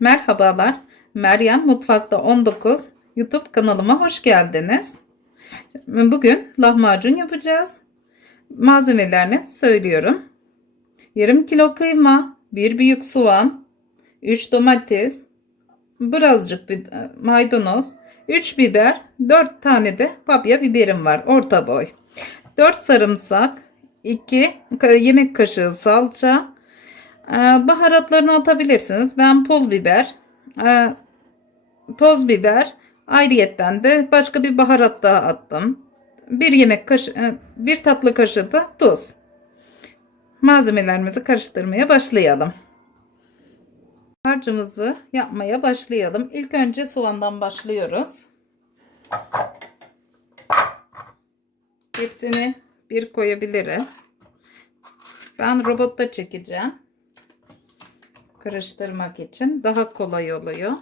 Merhabalar. Meryem Mutfakta 19 YouTube kanalıma hoş geldiniz. Bugün lahmacun yapacağız. Malzemelerini söylüyorum. Yarım kilo kıyma, bir büyük soğan, 3 domates, birazcık bir e, maydanoz, 3 biber, 4 tane de papya biberim var orta boy. 4 sarımsak, 2 yemek kaşığı salça, Baharatlarını atabilirsiniz. Ben pul biber, e, toz biber, ayrıyetten de başka bir baharat daha attım. Bir yemek kaşığı, bir tatlı kaşığı da tuz. Malzemelerimizi karıştırmaya başlayalım. Harcımızı yapmaya başlayalım. İlk önce soğandan başlıyoruz. Hepsini bir koyabiliriz. Ben robotta çekeceğim karıştırmak için daha kolay oluyor.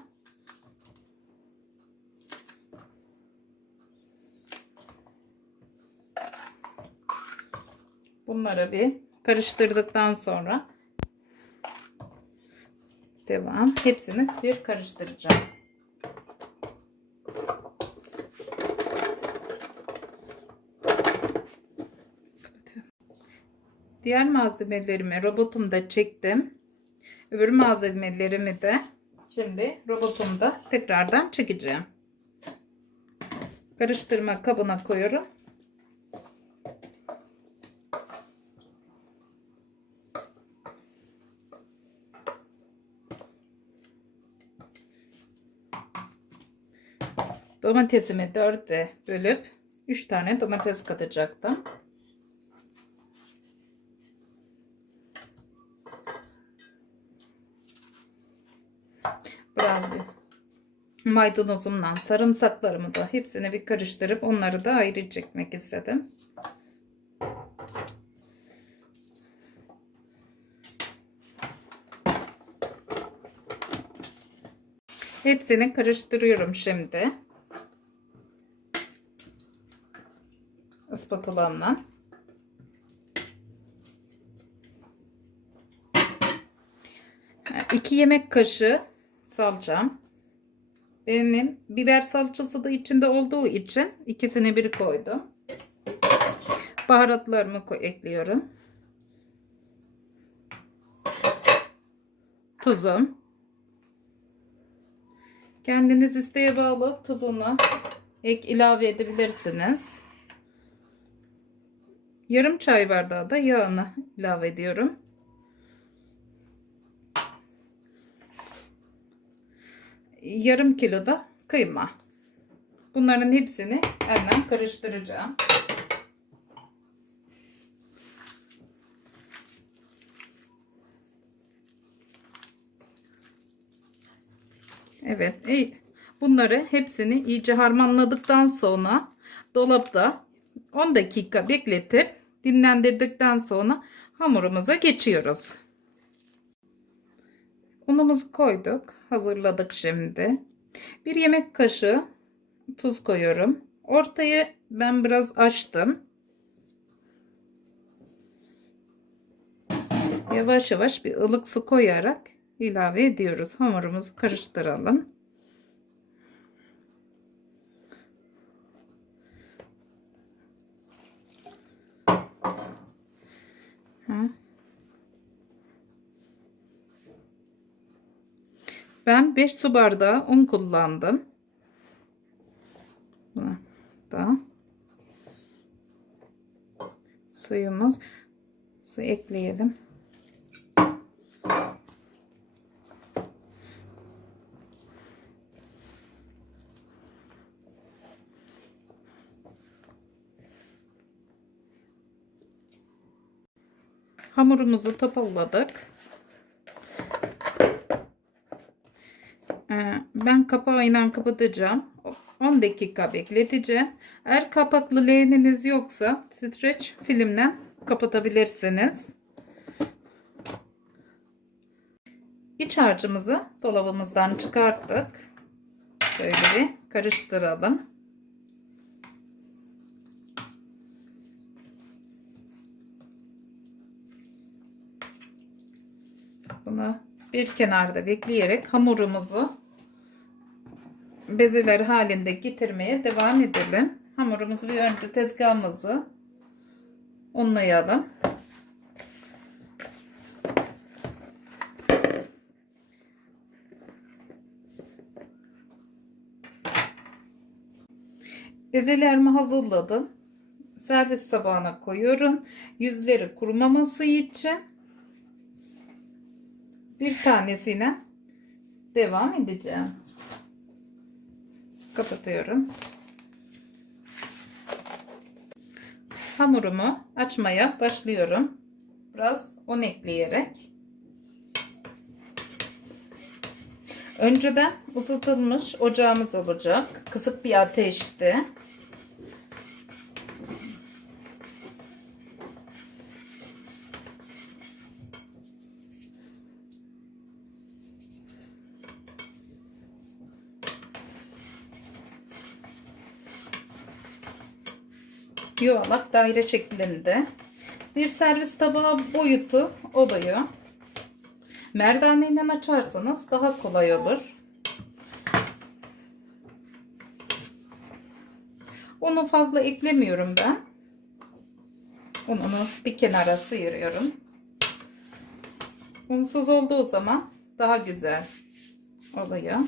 Bunları bir karıştırdıktan sonra devam. Hepsini bir karıştıracağım. Diğer malzemelerimi robotumda çektim. Öbür malzemelerimi de şimdi robotumda tekrardan çekeceğim. Karıştırma kabına koyuyorum. Domatesimi dörde bölüp 3 tane domates katacaktım. Biraz bir maydanozumla sarımsaklarımı da hepsini bir karıştırıp onları da ayrı çekmek istedim. Hepsini karıştırıyorum şimdi. Ispatulamla. 2 yemek kaşığı salçam. Benim biber salçası da içinde olduğu için ikisini bir koydum. Baharatlarımı ekliyorum. Tuzum. Kendiniz isteğe bağlı tuzunu ek ilave edebilirsiniz. Yarım çay bardağı da yağını ilave ediyorum. Yarım kilo da kıyma. Bunların hepsini hemen karıştıracağım. Evet. Bunları hepsini iyice harmanladıktan sonra dolapta 10 dakika bekletip dinlendirdikten sonra hamurumuza geçiyoruz. Unumuzu koyduk. Hazırladık şimdi. Bir yemek kaşığı tuz koyuyorum. Ortayı ben biraz açtım. Yavaş yavaş bir ılık su koyarak ilave ediyoruz. Hamurumuzu karıştıralım. Ben 5 su bardağı un kullandım. Da suyumuz su ekleyelim. Hamurumuzu toparladık. Ben kapağıyla kapatacağım. 10 dakika bekleteceğim. Eğer kapaklı leğeniniz yoksa streç filmle kapatabilirsiniz. İç harcımızı dolabımızdan çıkarttık. Şöyle bir karıştıralım. Buna bir kenarda bekleyerek hamurumuzu bezeler halinde getirmeye devam edelim. Hamurumuzu bir önce tezgahımızı unlayalım. Bezelerimi hazırladım. Servis tabağına koyuyorum. Yüzleri kurumaması için bir tanesine devam edeceğim. Kapatıyorum. Hamurumu açmaya başlıyorum. Biraz un ekleyerek. Önceden ısıtılmış ocağımız olacak. Kısık bir ateşte. Yuvarlak daire şeklinde bir servis tabağı boyutu oluyor. Merdaneyle açarsanız daha kolay olur. Onu fazla eklemiyorum ben. Ununu bir kenara sıyırıyorum. Unsuz olduğu zaman daha güzel oluyor.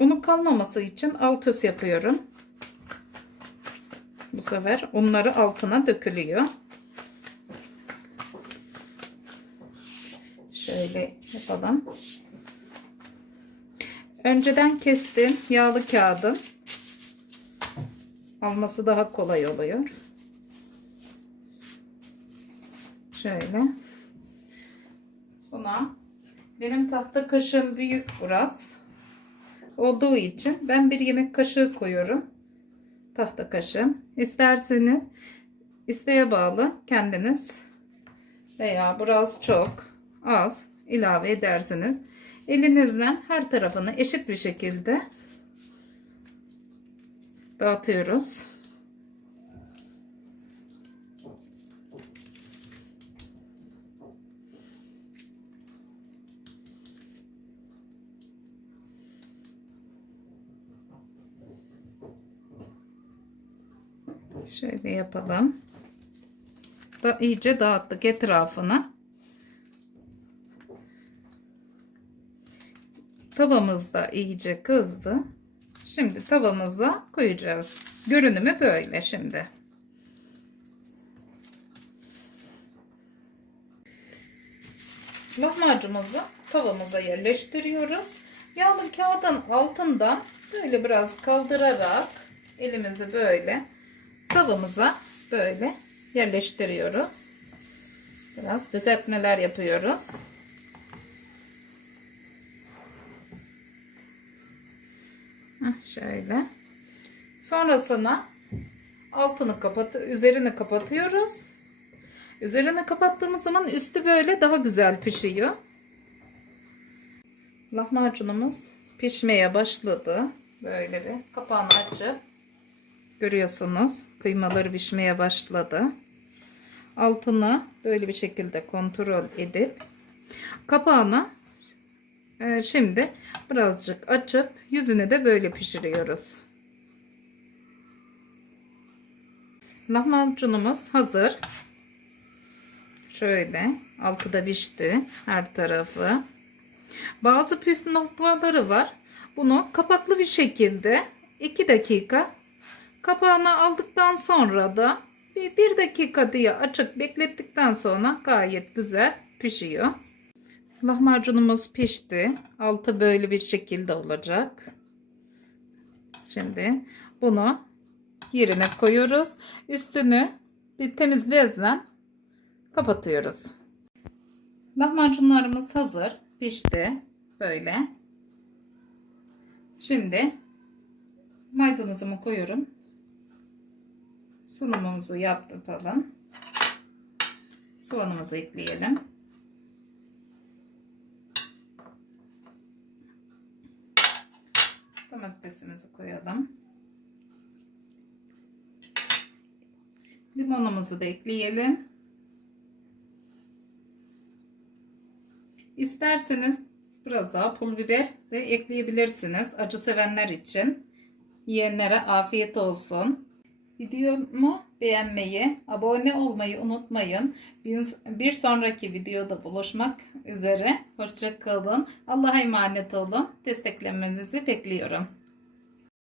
Unu kalmaması için alt üst yapıyorum. Bu sefer unları altına dökülüyor. Şöyle yapalım. Önceden kestim yağlı kağıdı. Alması daha kolay oluyor. Şöyle. Buna benim tahta kaşığım büyük biraz olduğu için ben bir yemek kaşığı koyuyorum. Tahta kaşığı. İsterseniz isteğe bağlı kendiniz veya biraz çok az ilave edersiniz. Elinizden her tarafını eşit bir şekilde dağıtıyoruz. Şöyle yapalım. Da iyice dağıttık etrafına. Tavamız da iyice kızdı. Şimdi tavamıza koyacağız. Görünümü böyle şimdi. Lahmacunumuzu tavamıza yerleştiriyoruz. Yağlı kağıdın altından böyle biraz kaldırarak elimizi böyle tavamıza böyle yerleştiriyoruz. Biraz düzeltmeler yapıyoruz. Şöyle. Sonrasına altını kapat üzerini kapatıyoruz. Üzerini kapattığımız zaman üstü böyle daha güzel pişiyor. Lahmacunumuz pişmeye başladı. Böyle bir kapağını açıp görüyorsunuz kıymaları pişmeye başladı. Altını böyle bir şekilde kontrol edip kapağını e, şimdi birazcık açıp yüzünü de böyle pişiriyoruz. Lahmacunumuz hazır. Şöyle altı da pişti her tarafı. Bazı püf noktaları var. Bunu kapaklı bir şekilde 2 dakika kapağını aldıktan sonra da bir, bir dakika diye açık beklettikten sonra gayet güzel pişiyor. Lahmacunumuz pişti. Altı böyle bir şekilde olacak. Şimdi bunu yerine koyuyoruz. Üstünü bir temiz bezle kapatıyoruz. Lahmacunlarımız hazır. Pişti. Böyle. Şimdi maydanozumu koyuyorum. Sunumumuzu yaptıralım. Soğanımızı ekleyelim. Domatesimizi koyalım. Limonumuzu da ekleyelim. İsterseniz biraz daha pul biber de ekleyebilirsiniz. Acı sevenler için. Yiyenlere afiyet olsun. Videomu beğenmeyi, abone olmayı unutmayın. Bir, sonraki videoda buluşmak üzere. Hoşça kalın. Allah'a emanet olun. Desteklemenizi bekliyorum.